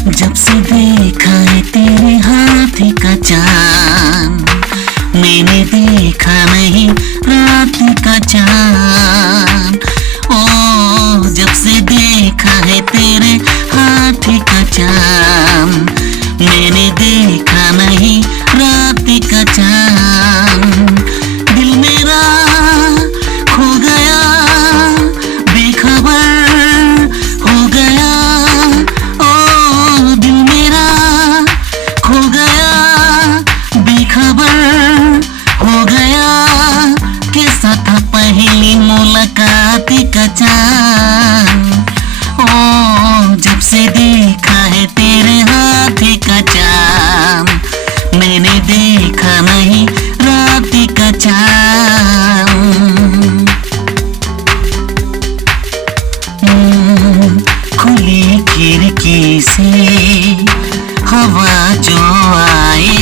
जब से देखा है तेरे हाथ का चांद, मैंने देखा नहीं रात का चांद। ओ जब से देखा है तेरे हाथ का चांद, मैंने देखा नहीं रात का चांद। दिल मेरा खो गया बेखबर हो गया। ओ दिल मेरा खो गया बेखबर हो गया। कैसा था पहली मुलाकात का चांद। ओ जब से देखा है तेरे हाथ का चांद, मैंने देखा नहीं रात का चांद। खुली खिड़की से हवा जो आए,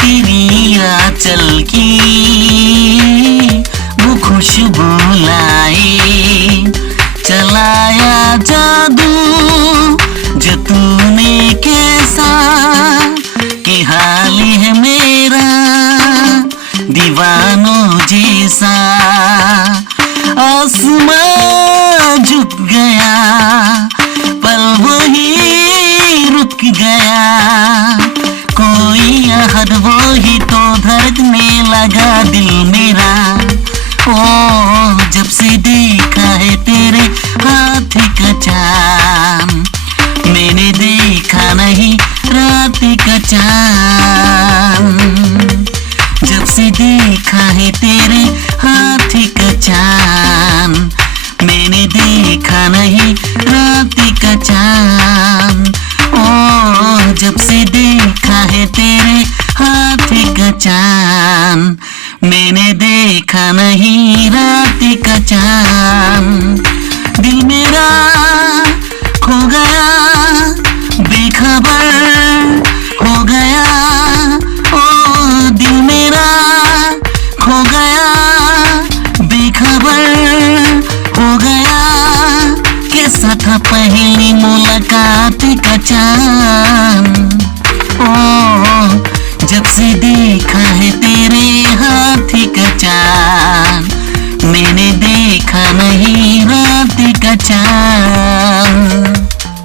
तेरी आंचल की वो खुशबू लाए। चलाया जादू जो तूने कैसा, कि हाल है मेरा दीवानों जैसा। आसमां झुक गया, पल वही रुक गया। कोई आहट वो ही तो धड़कने लगा दिल मेरा। ओ जब से देखा है तेरे हाथ का चांद, मैंने देखा नहीं रात का चांद। जब से देखा है तेरे हाथ का चांद, मैंने देखा नहीं रात का चांद। ओ जब से देखा है तेरे हाथ का चांद, मैंने देखा नहीं रात का चांद। दिल मेरा खो गया बेखबर हो गया। ओ दिल मेरा खो गया बेखबर हो गया। कैसा था पहली मुलाकात का चांद।